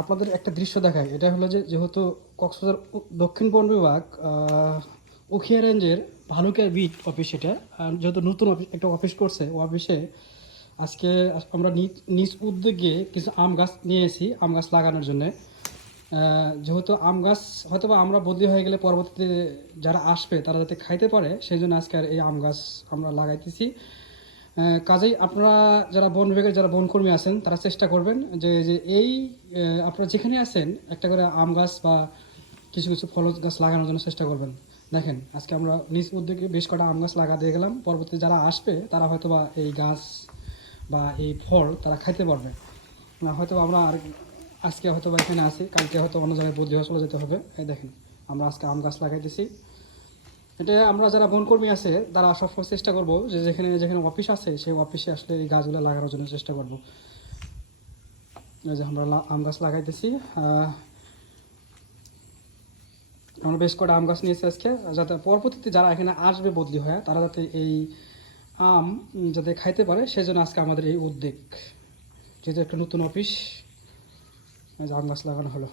আপনাদের একটা দৃশ্য দেখায়, এটা হলো যেহেতু কক্সবাজার দক্ষিণ বন বিভাগ উখিয়া রেঞ্জের ভালুকা বিট অফিস, এটা যেহেতু নতুন অফিস একটা অফিস করছে, ও অফিসে আজকে আমরা নিজ উদ্যোগে কিছু আম গাছ নিয়ে এসেছি আম গাছ লাগানোর জন্য। যেহেতু আম গাছ হয়তো বা আমরা বদলি হয়ে গেলে পরবর্তীতে যারা আসবে তারা যাতে খাইতে পারে, সেই জন্য আজকে আর এই আম গাছ আমরা লাগাইতেছি। কাজেই আপনারা যারা বন বিভাগের যারা বনকর্মী আছেন তারা চেষ্টা করবেন যে যে এই আপনারা যেখানে আছেন একটা করে আম গাছ বা কিছু কিছু ফল গাছ লাগানোর জন্য চেষ্টা করবেন। দেখেন আজকে আমরা নিজ উদ্যোগে বেশ কটা আম গাছ লাগা দিয়ে গেলাম, পরবর্তী যারা আসবে তারা হয়তো বা এই গাছ বা এই ফল তারা খাইতে পারবে না। হয়তো আমরা আর আজকে হয়তো বা এখানে আসি, কালকে হয়তো অন্য জায়গায় বদলি হয়ে চলে যেতে হবে। এই দেখেন আমরা আজকে আম গাছ লাগাইতেছি। এটা আমরা যারা বনকর্মী আছে তারা সবসময় চেষ্টা করবো যে যেখানে যেখানে অফিস আছে সেই অফিসে আসলে এই গাছগুলো লাগানোর জন্য চেষ্টা করবো। এই যে আমরা আম গাছ লাগাইতেছি। আমরা বেশ কটা আম গাছ নিয়েছি আজকে, যাতে পরবর্তীতে যারা এখানে আসবে বদলি হয়ে তারা যাতে এই আম যাতে খাইতে পারে সেই জন্য আজকে আমাদের এই উদ্যোগ। যেহেতু একটা নতুন অফিস, এই যে আম গাছ লাগানো হলো।